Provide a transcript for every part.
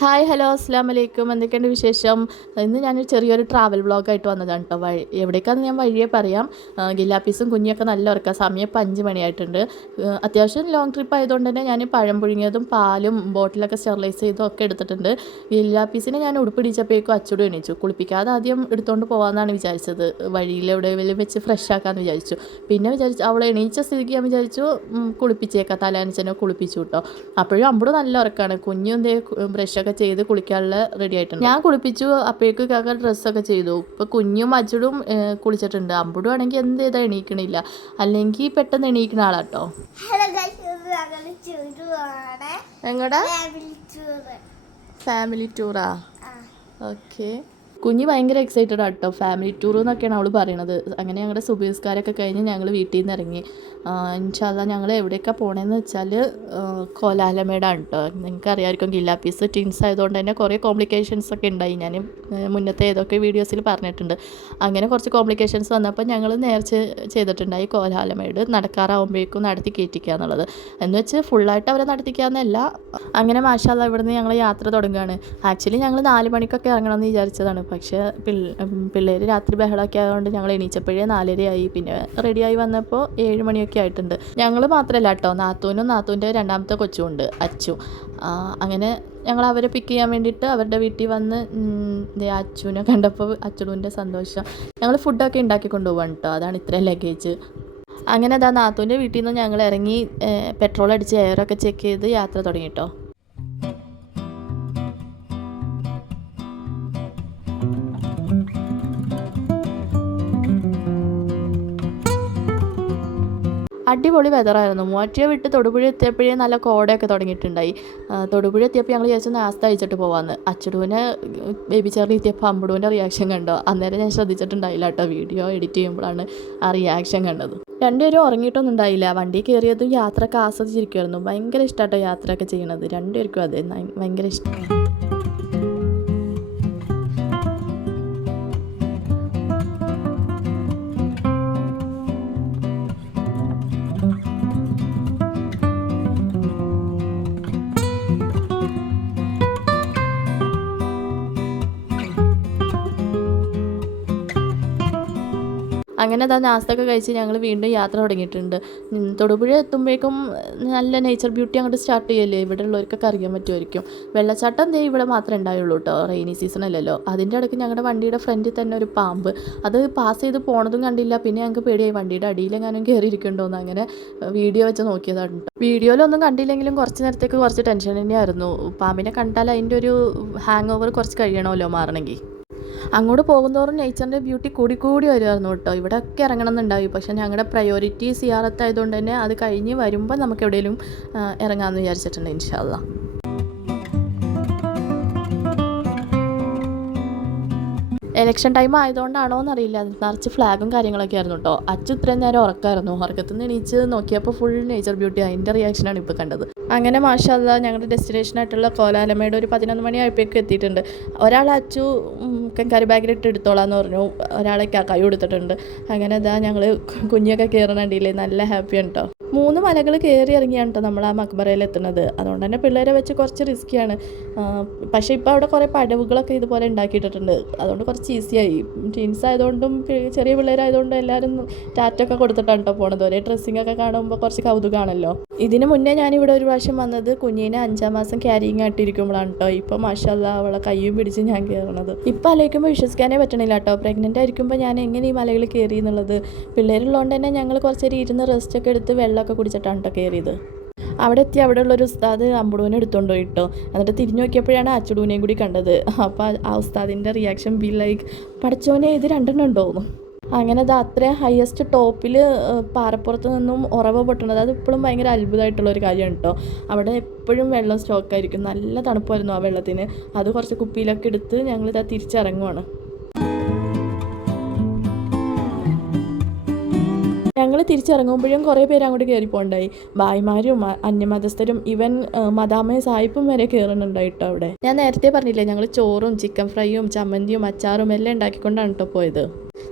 Hi hello അസ്സലാമലൈക്കും. എന്തൊക്കെയുണ്ട് വിശേഷം? ഇന്ന് ഞാനൊരു ചെറിയൊരു ട്രാവൽ വ്ളോഗായിട്ട് വന്നതാണ് കേട്ടോ. എവിടേക്കാണെന്ന് ഞാൻ വഴിയേ പറയാം. ഗില്ലാപ്പീസും കുഞ്ഞൊക്കെ നല്ല ഉറക്കം. സമയം ഇപ്പോൾ 5 മണിയായിട്ടുണ്ട്. അത്യാവശ്യം ലോങ് ട്രിപ്പ് ആയതുകൊണ്ട് തന്നെ ഞാൻ പഴം പുഴുങ്ങിയതും പാലും ബോട്ടിലൊക്കെ സ്റ്റെറിലൈസ് ചെയ്തും ഒക്കെ എടുത്തിട്ടുണ്ട്. ഗില്ലാപ്പീസിനെ ഞാൻ ഉടുപ്പിടിച്ചപ്പോഴേക്കും അച്ചൂട് എണീച്ചു. കുളിപ്പിക്കാതെ ആദ്യം എടുത്തുകൊണ്ട് പോകാമെന്നാണ് വിചാരിച്ചത്. വഴിയിൽ എവിടെയെങ്കിലും വെച്ച് ഫ്രഷ് ആക്കാമെന്ന് വിചാരിച്ചു. പിന്നെ വിചാരിച്ചു അവൾ എണീച്ച സ്ഥിതിക്ക് ഞാൻ വിചാരിച്ചു കുളിപ്പിച്ചേക്കാം, തലേനച്ചനെ കുളിപ്പിച്ചു കേട്ടോ. അപ്പോഴും അമ്പടും നല്ല ഉറക്കമാണ്. കുഞ്ഞും എന്തേ ബ്രഷൊക്കെ ചെയ്ത് കുളിക്കാനുള്ള റെഡി ആയിട്ടുണ്ട്. ഞാൻ കുളിപ്പിച്ചു. അപ്പോഴേക്ക് കാക്ക ഡ്രസ്സൊക്കെ ചെയ്തു. ഇപ്പോൾ കുഞ്ഞും അച്ചടും കുളിച്ചിട്ടുണ്ട്. അമ്പടും ആണെങ്കിൽ എന്ത് ചെയ്താൽ എണീക്കണില്ല, അല്ലെങ്കിൽ പെട്ടെന്ന് എണീക്കുന്ന ആളാട്ടോ. എങ്ങടാ? ഫാമിലി ടൂറാ? ഓക്കെ. കുഞ്ഞ് ഭയങ്കര എക്സൈറ്റഡ് ആട്ടോ. ഫാമിലി ടൂർ എന്നൊക്കെയാണ് അവൾ പറയണത്. അങ്ങനെ ഞങ്ങളുടെ സുബഹിസ്കാരമൊക്കെ കഴിഞ്ഞ് ഞങ്ങൾ വീട്ടിൽ നിന്ന് ഇറങ്ങി. ഇൻഷാ അല്ലാഹ് ഞങ്ങൾ എവിടേക്കാണ് പോകണമെന്ന് വെച്ചാൽ കോലാലമേടാണ് കേട്ടോ. നിങ്ങൾക്ക് അറിയാമായിരിക്കും, ഗില്ലാപ്പീസ് ട്വിൻസ് ആയതുകൊണ്ട് തന്നെ കുറേ കോംപ്ലിക്കേഷൻസ് ഒക്കെ ഉണ്ടായി. ഞാൻ മുന്നത്തെ ഏതൊക്കെ വീഡിയോസിൽ പറഞ്ഞിട്ടുണ്ട്. അങ്ങനെ കുറച്ച് കോംപ്ലിക്കേഷൻസ് വന്നപ്പോൾ ഞങ്ങൾ നേർച്ച ചെയ്തിട്ടുണ്ടായി കോലാലമേട് നടക്കാറാവുമ്പോഴേക്കും നടത്തി കയറ്റിക്കുക എന്നുള്ളത്. എന്ന് വെച്ച് ഫുള്ളായിട്ട് അവരെ നടത്തിക്കാമെന്നല്ല. അങ്ങനെ മാഷാ അല്ലാഹ് ഇവിടുന്ന് ഞങ്ങൾ യാത്ര തുടങ്ങുകയാണ്. ആക്ച്വലി ഞങ്ങൾ 4 മണിക്കൊക്കെ ഇറങ്ങണമെന്ന് വിചാരിച്ചതാണ്. പക്ഷേ പിള്ളേർ രാത്രി ബഹളമൊക്കെ ആയതുകൊണ്ട് ഞങ്ങൾ എണീച്ചപ്പോഴേ 4:30 ആയി. പിന്നെ റെഡിയായി വന്നപ്പോൾ 7 മണിയൊക്കെ ആയിട്ടുണ്ട്. ഞങ്ങൾ മാത്രമല്ല കേട്ടോ, നാത്തൂനും നാത്തൂൻ്റെ രണ്ടാമത്തെ കൊച്ചുമുണ്ട്, അച്ചു. അങ്ങനെ ഞങ്ങൾ അവരെ പിക്ക് ചെയ്യാൻ വേണ്ടിയിട്ട് അവരുടെ വീട്ടിൽ വന്ന് അച്ചുവിനെ കണ്ടപ്പോൾ അച്ചുവിൻ്റെ സന്തോഷം. ഞങ്ങൾ ഫുഡൊക്കെ ഉണ്ടാക്കി കൊണ്ടുപോകാൻ കേട്ടോ. അതാണ് ഇത്രയും ലഗേജ്. അങ്ങനെ അതാ നാത്തൂൻ്റെ വീട്ടിൽ നിന്ന് ഞങ്ങൾ ഇറങ്ങി പെട്രോൾ അടിച്ച് എയറൊക്കെ ചെക്ക് ചെയ്ത് യാത്ര തുടങ്ങി കേട്ടോ. അടിപൊളി വെതറായിരുന്നു. മൂവാറ്റുപുഴ വിട്ട് തൊടുപുഴ എത്തിയപ്പോഴേ നല്ല കോടയൊക്കെ തുടങ്ങിയിട്ടുണ്ടായി. തൊടുപുഴ എത്തിയപ്പോൾ ഞങ്ങൾ വിചാരിച്ചു നാസ്ത കഴിച്ചിട്ട് പോകാമെന്ന്. അച്ചുടുവിനെ ബേബി ചെറിയ എത്തിയപ്പോൾ അമ്പുടുവിൻ്റെ റിയാക്ഷൻ കണ്ടോ? അന്നേരം ഞാൻ ശ്രദ്ധിച്ചിട്ടുണ്ടായില്ല കേട്ടോ. വീഡിയോ എഡിറ്റ് ചെയ്യുമ്പോഴാണ് ആ റിയാക്ഷൻ കണ്ടത്. രണ്ടുപേരും ഉറങ്ങിയിട്ടൊന്നും ഉണ്ടായില്ല. വണ്ടി കയറിയതും യാത്രയൊക്കെ ആസ്വദിച്ചിരിക്കുമായിരുന്നു. ഭയങ്കര ഇഷ്ടമായിട്ടോ യാത്രയൊക്കെ ചെയ്യണത്. രണ്ടുപേർക്കും അതെ ഭയങ്കര ഇഷ്ടമാണ്. അങ്ങനെ അതാ നാസ്തൊക്കെ കഴിച്ച് ഞങ്ങൾ വീണ്ടും യാത്ര തുടങ്ങിയിട്ടുണ്ട്. തൊടുപുഴ എത്തുമ്പോഴേക്കും നല്ല നേച്ചർ ബ്യൂട്ടി അങ്ങോട്ട് സ്റ്റാർട്ട് ചെയ്യല്ലേ. ഇവിടെ ഉള്ളവർക്കൊക്കെ അറിയാൻ പറ്റുമായിരിക്കും. വെള്ളച്ചാട്ടം ഇവിടെ മാത്രമേ ഉണ്ടായുള്ളൂ കേട്ടോ. റെയിനി സീസൺ അല്ലല്ലോ. അതിൻ്റെ ഇടയ്ക്ക് ഞങ്ങളുടെ വണ്ടിയുടെ ഫ്രണ്ടിൽ തന്നെ ഒരു പാമ്പ്. അത് പാസ് ചെയ്ത് പോണതും കണ്ടില്ല. പിന്നെ ഞങ്ങൾക്ക് പേടിയായി, വണ്ടിയുടെ അടിയിലെങ്ങാനും കയറിയിരിക്കണ്ടോന്ന്. അങ്ങനെ വീഡിയോ വെച്ച് നോക്കിയതാണ് കേട്ടോ. വീഡിയോയിലൊന്നും കണ്ടില്ലെങ്കിലും കുറച്ച് നേരത്തേക്ക് കുറച്ച് ടെൻഷൻ തന്നെയായിരുന്നു. പാമ്പിനെ കണ്ടാൽ അതിൻ്റെ ഒരു ഹാങ് ഓവർ കുറച്ച് കഴിയണമല്ലോ മാറണമെങ്കിൽ. അങ്ങോട്ട് പോകുന്നതോറും നേച്ചറിൻ്റെ ബ്യൂട്ടി കൂടി വരുമായിരുന്നു കേട്ടോ. ഇവിടെയൊക്കെ ഇറങ്ങണം എന്നുണ്ടായി. പക്ഷേ ഞങ്ങളുടെ പ്രയോറിറ്റി സിയാറത്തായതുകൊണ്ട് തന്നെ അത് കഴിഞ്ഞ് വരുമ്പോൾ നമുക്ക് എവിടെയെങ്കിലും ഇറങ്ങാമെന്ന് വിചാരിച്ചിട്ടുണ്ട് ഇൻഷാ അല്ലാഹ്. ഇലക്ഷൻ ടൈം ആയതുകൊണ്ടാണോ എന്നറിയില്ല, നിറച്ച് ഫ്ലാഗും കാര്യങ്ങളൊക്കെ ആയിരുന്നു കേട്ടോ. അച്ചു ഇത്രയും നേരം ഉറക്കമായിരുന്നു. ഉറക്കത്തിൽ നിന്ന് എണീച്ച് നോക്കിയപ്പോൾ ഫുൾ നേച്ചർ ബ്യൂട്ടി. അതിൻ്റെ റിയാക്ഷനാണ് ഇപ്പോൾ കണ്ടത്. അങ്ങനെ മാഷാ അല്ലാഹ് ഞങ്ങളുടെ ഡെസ്റ്റിനേഷനായിട്ടുള്ള കോലാലമേട് ഒരു 11 മണി ആയപ്പോഴേക്കും എത്തിയിട്ടുണ്ട്. ഒരാൾ അച്ചു കറി ബാഗിലിട്ട് എടുത്തോളാന്ന് പറഞ്ഞു. ഒരാളെ കൈ കൊടുത്തിട്ടുണ്ട്. അങ്ങനെ ഇതാ ഞങ്ങൾ കുഞ്ഞൊക്കെ കയറണണ്ടില്ലേ, നല്ല ഹാപ്പിയാണ് കേട്ടോ. 3 മലകൾ കയറി ഇറങ്ങിയാണ് കേട്ടോ നമ്മൾ ആ മക്ബറയിൽ എത്തുന്നത്. അതുകൊണ്ട് തന്നെ പിള്ളേരെ വെച്ച് കുറച്ച് റിസ്ക്കിയാണ്. പക്ഷേ ഇപ്പോൾ അവിടെ കുറേ പടവുകളൊക്കെ ഇതുപോലെ ഉണ്ടാക്കിയിട്ടുണ്ട്. അതുകൊണ്ട് കുറച്ച് ഈസിയായി. ടീൻസ് ആയതുകൊണ്ടും ചെറിയ പിള്ളേരായതുകൊണ്ടും എല്ലാവരും ടാറ്റൊക്കെ കൊടുത്തിട്ടാണ് കേട്ടോ പോണത്. ഒരേ ഡ്രസ്സിങ്ങൊക്കെ കാണുമ്പോൾ കുറച്ച് കൗതുകമാണല്ലോ. ഇതിന് മുന്നേ ഞാനിവിടെ ഒരു പ്രാവശ്യം വന്നത് കുഞ്ഞിനെ 5-ാം മാസം ക്യാരിങ് ആയിട്ടിരിക്കുമ്പോഴാണ് കേട്ടോ. ഇപ്പോൾ മാഷാ അല്ലാഹ് അവളെ കയ്യും പിടിച്ച് ഞാൻ കയറണത്. ഇപ്പോൾ ആലോചിക്കുമ്പോൾ വിശ്വസിക്കാനേ പറ്റണില്ല കേട്ടോ. പ്രഗ്നൻ്റ് ആയിരിക്കുമ്പോൾ ഞാൻ എങ്ങനെ ഈ മലകൾ കയറി എന്നുള്ളത്. പിള്ളേരുള്ളതുകൊണ്ട് തന്നെ ഞങ്ങൾ കുറച്ചേരം ഇരുന്ന് റെസ്റ്റൊക്കെ എടുത്ത് വെള്ളമൊക്കെ കുടിച്ചിട്ടാണ് കേട്ടോ കയറിയത്. അവിടെ എത്തി അവിടെ ഉള്ളൊരു ഉസ്താദ് അമ്പുടൂനെ എടുത്തുകൊണ്ട് പോയിട്ടോ. എന്നിട്ട് തിരിഞ്ഞു നോക്കിയപ്പോഴാണ് അച്ചുടൂനെയും കൂടി കണ്ടത്. അപ്പോൾ ആ ഉസ്താദിൻ്റെ റിയാക്ഷൻ ബി ലൈക്ക്, പഠിച്ചോനെ ഇത് 2 ഉണ്ടോന്ന്. അങ്ങനെ അത് അത്രയും ഹയസ്റ്റ് ടോപ്പിൽ പാറപ്പുറത്ത് നിന്നും ഉറവ പൊട്ടുന്നത് അത് ഇപ്പോഴും ഭയങ്കര അത്ഭുതമായിട്ടുള്ളൊരു കാര്യമാണ് കേട്ടോ. അവിടെ എപ്പോഴും വെള്ളം സ്റ്റോക്കായിരിക്കും. നല്ല തണുപ്പായിരുന്നു ആ വെള്ളത്തിന്. അത് കുറച്ച് കുപ്പിയിലൊക്കെ എടുത്ത് ഞങ്ങളിതാ തിരിച്ചിറങ്ങുവാണ്. ഞങ്ങൾ തിരിച്ചിറങ്ങുമ്പോഴും കുറേ പേര് അങ്ങോട്ട് കയറിപ്പോണ്ടായി. ഭായിമാരും അന്യമതസ്ഥരും ഈവൻ മദാമയും സായിപ്പും വരെ കയറുന്നുണ്ടായിട്ടോ അവിടെ. ഞാൻ നേരത്തെ പറഞ്ഞില്ലേ, ഞങ്ങൾ ചോറും ചിക്കൻ ഫ്രൈയും ചമ്മന്തിയും അച്ചാറും എല്ലാം ഉണ്ടാക്കിക്കൊണ്ടാണ് കേട്ടോ പോയത്.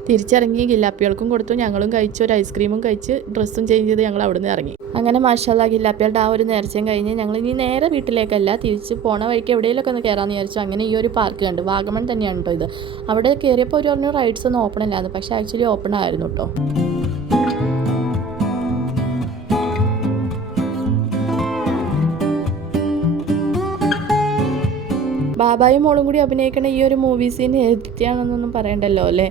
തിരിച്ചിറങ്ങി ഗില്ലാപ്പികൾക്കും കൊടുത്തു, ഞങ്ങളും കഴിച്ചു, ഒരു ഐസ്ക്രീമും കഴിച്ച് ഡ്രസ്സും ചേഞ്ച് ചെയ്ത് ഞങ്ങൾ അവിടെ നിന്ന് ഇറങ്ങി. അങ്ങനെ മാഷാല്ലാ ഗില്ലാപ്പികളുടെ ആ ഒരു നേർച്ചയും കഴിഞ്ഞ് ഞങ്ങൾ ഇനി നേരെ വീട്ടിലേക്കല്ല, തിരിച്ച് പോണ വഴിക്ക് എവിടെയെങ്കിലുമൊക്കെ ഒന്ന് കയറാമെന്ന് വിചാരിച്ചു. അങ്ങനെ ഈ ഒരു പാർക്ക് കണ്ട്, വാഗമൺ തന്നെയാണ് കേട്ടോ ഇത്. അവിടെ കയറിയപ്പോൾ ഒരു പറഞ്ഞു റൈഡ്സ് ഒന്നും ഓപ്പൺ അല്ലായിരുന്നു, പക്ഷേ ആക്ച്വലി ഓപ്പൺ ആയിരുന്നു കേട്ടോ. ബാബായും മോളും കൂടി അഭിനയിക്കണ ഈ ഒരു മൂവീസിന് എത്തിയാണെന്നൊന്നും പറയണ്ടല്ലോ അല്ലേ.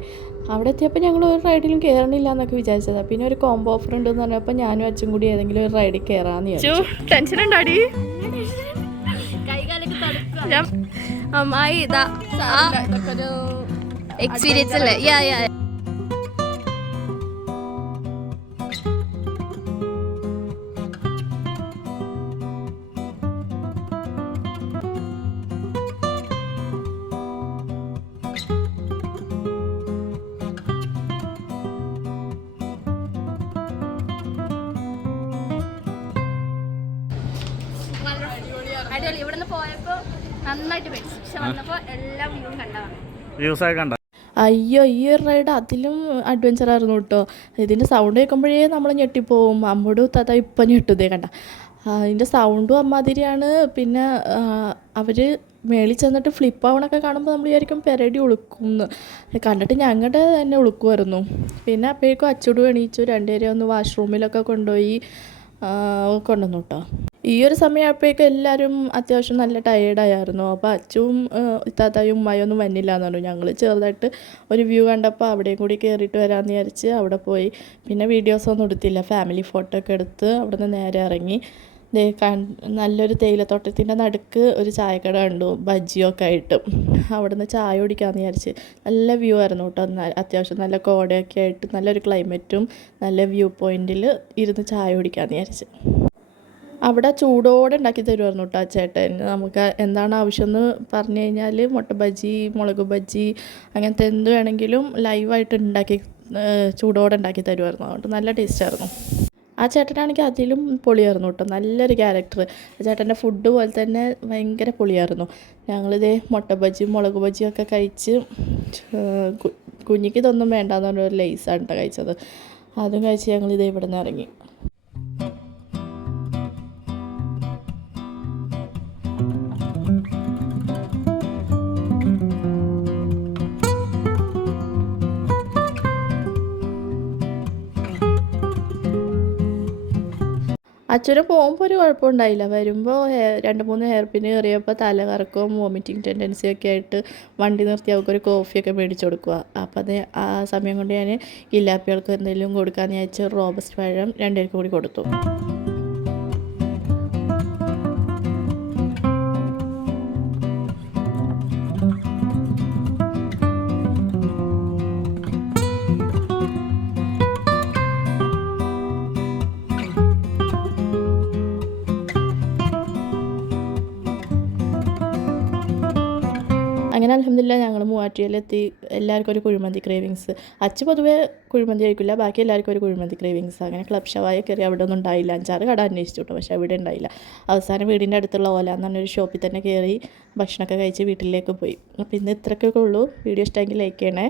അവിടെ എത്തിയപ്പോൾ ഞങ്ങൾ ഒരു റൈഡിലും കയറണില്ല എന്നൊക്കെ വിചാരിച്ചതാണ്. പിന്നെ ഒരു കോംബോ ഓഫർ ഉണ്ടെന്ന് പറഞ്ഞപ്പോൾ ഞാനും അച്ഛൻ കൂടി ഏതെങ്കിലും ഒരു റൈഡിൽ കയറാമെന്ന് വിചാരിച്ചു. ടെൻഷൻ ഉണ്ടാടി എക്സ്പീരിയൻസ് അല്ലേ. അടിപൊളി. ഇവിടുന്ന് പോയപ്പോ നന്നായിട്ട് പേടിച്ചു, പക്ഷെ വന്നപ്പോ എല്ലാ വ്യൂവും കണ്ടതാണ്. അയ്യോ, ഈ ഒരു റൈഡ് അതിലും അഡ്വഞ്ചർ ആയിരുന്നു കേട്ടോ. ഇതിൻ്റെ സൗണ്ട് കേൾക്കുമ്പോഴേ നമ്മൾ ഞെട്ടിപ്പോവും. അമ്മോടും താത്ത ഇപ്പം ഞെട്ടുതേ കണ്ട. അതിൻ്റെ സൗണ്ടും അമ്മാതിരിയാണ്. പിന്നെ അവർ മേളിൽ ചെന്നിട്ട് ഫ്ലിപ്പ് ആവണൊക്കെ കാണുമ്പോൾ നമ്മൾ വിചാരിക്കും പെരടി ഉളുക്കുമെന്ന്. കണ്ടിട്ട് ഞങ്ങളുടെ തന്നെ ഉളുക്കുമായിരുന്നു. പിന്നെ അപ്പോഴേക്കും അച്ചൂടും എണീച്ചു, രണ്ടുപേരെയും ഒന്ന് വാഷ്റൂമിലൊക്കെ കൊണ്ടുപോയി കൊണ്ടുവന്നു കേട്ടോ. ഈ ഒരു സമയമായപ്പോഴേക്കും എല്ലാവരും അത്യാവശ്യം നല്ല ടയേർഡായിരുന്നു. അപ്പോൾ അച്ചും താത്തായും ഉമ്മായും ഒന്നും വന്നില്ല എന്ന് പറഞ്ഞു. ഞങ്ങൾ ചെറുതായിട്ട് ഒരു വ്യൂ കണ്ടപ്പോൾ അവിടെയും കൂടി കയറിയിട്ട് വരാമെന്ന് വിചാരിച്ച് അവിടെ പോയി. പിന്നെ വീഡിയോസൊന്നും എടുത്തില്ല, ഫാമിലി ഫോട്ടോ ഒക്കെ എടുത്ത് അവിടെ നിന്ന് നേരെ ഇറങ്ങി. നല്ലൊരു തേയിലത്തോട്ടത്തിൻ്റെ നടുക്ക് ഒരു ചായക്കട കണ്ടു, ബജ്ജിയൊക്കെ ആയിട്ട്. അവിടെ നിന്ന് ചായ കുടിക്കാമെന്ന് വിചാരിച്ച്. നല്ല വ്യൂ ആയിരുന്നു കേട്ടോ. അത്യാവശ്യം നല്ല കോടയൊക്കെ ആയിട്ട് നല്ലൊരു ക്ലൈമറ്റും നല്ല വ്യൂ പോയിൻറ്റിൽ ഇരുന്ന് ചായ കുടിക്കാമെന്ന് വിചാരിച്ച്. അവിടെ ചൂടോടെ ഉണ്ടാക്കി തരുമായിരുന്നു കേട്ടോ ചേട്ടൻ. നമുക്ക് എന്താണ് ആവശ്യമെന്ന് പറഞ്ഞു കഴിഞ്ഞാൽ മുട്ട ബജ്ജി, മുളക് ബജ്ജി, അങ്ങനത്തെ എന്ത് വേണമെങ്കിലും ലൈവായിട്ട് ഉണ്ടാക്കി ചൂടോടെ ഉണ്ടാക്കി തരുമായിരുന്നു. അതുകൊണ്ട് നല്ല ടേസ്റ്റായിരുന്നു. ആ ചേട്ടനാണെങ്കിൽ അതിലും പൊളിയായിരുന്നു കേട്ടോ, നല്ലൊരു ക്യാരക്ടർ. ആ ചേട്ടൻ്റെ ഫുഡ് പോലെ തന്നെ ഭയങ്കര പൊളിയായിരുന്നു. ഞങ്ങളിതേ മുട്ട ബജ്ജിയും മുളക് ബജ്ജിയും ഒക്കെ കഴിച്ച്, കുഞ്ഞിക്ക് ഇതൊന്നും വേണ്ടാന്ന് പറഞ്ഞൊരു ലേസാണ് കേട്ടോ കഴിച്ചത്. അതും കഴിച്ച് ഞങ്ങളിതേ ഇവിടെ നിന്ന് ഇറങ്ങി. അച്ഛന് പോകുമ്പോൾ ഒരു കുഴപ്പമുണ്ടായില്ല. വരുമ്പോൾ 2-3 ഹെയർ പിൻ കയറിയപ്പോൾ തല കറക്കവും വോമിറ്റിംഗ് ടെൻഡൻസിയൊക്കെ ആയിട്ട് വണ്ടി നിർത്തി അവർക്കൊരു കോഫിയൊക്കെ മേടിച്ച് കൊടുക്കുക. അപ്പോൾ അത് ആ സമയം കൊണ്ട് ഞാൻ ഗില്ലാപ്പികൾക്ക് എന്തെങ്കിലും കൊടുക്കാമെന്ന് വിചാരിച്ച് റോബസ്റ്റ് പഴം 2 പേർക്ക് കൂടി കൊടുത്തു. അങ്ങനെ അൽഹംദുലില്ലാ ഞങ്ങൾ മൂവാറ്റുപുഴയിലെത്തി. എല്ലാവർക്കും ഒരു കുഴിമന്തി ക്രേവിങ്സ്. അച്ഛൻ പൊതുവേ കുഴിമന്തി കഴിക്കില്ല, ബാക്കി എല്ലാവർക്കും ഒരു കുഴിമന്തി ക്രേവിങ്സ്. അങ്ങനെ ക്ലബ് ഷവായ കയറി അവിടെ ഒന്നും ഉണ്ടായില്ല. 5-6 കട അന്വേഷിച്ചു കേട്ടോ, പക്ഷേ അവിടെ ഉണ്ടായില്ല. അവസാനം വീടിൻ്റെ അടുത്തുള്ള ഓല എന്ന് പറഞ്ഞൊരു ഷോപ്പിൽ തന്നെ കയറി ഭക്ഷണമൊക്കെ കഴിച്ച് വീട്ടിലേക്ക് പോയി. അപ്പോൾ ഇന്ന് ഇത്രയൊക്കെ ഉള്ളൂ. വീഡിയോ ഇഷ്ടമെങ്കിൽ ലൈക്ക് ചെയ്യണേ.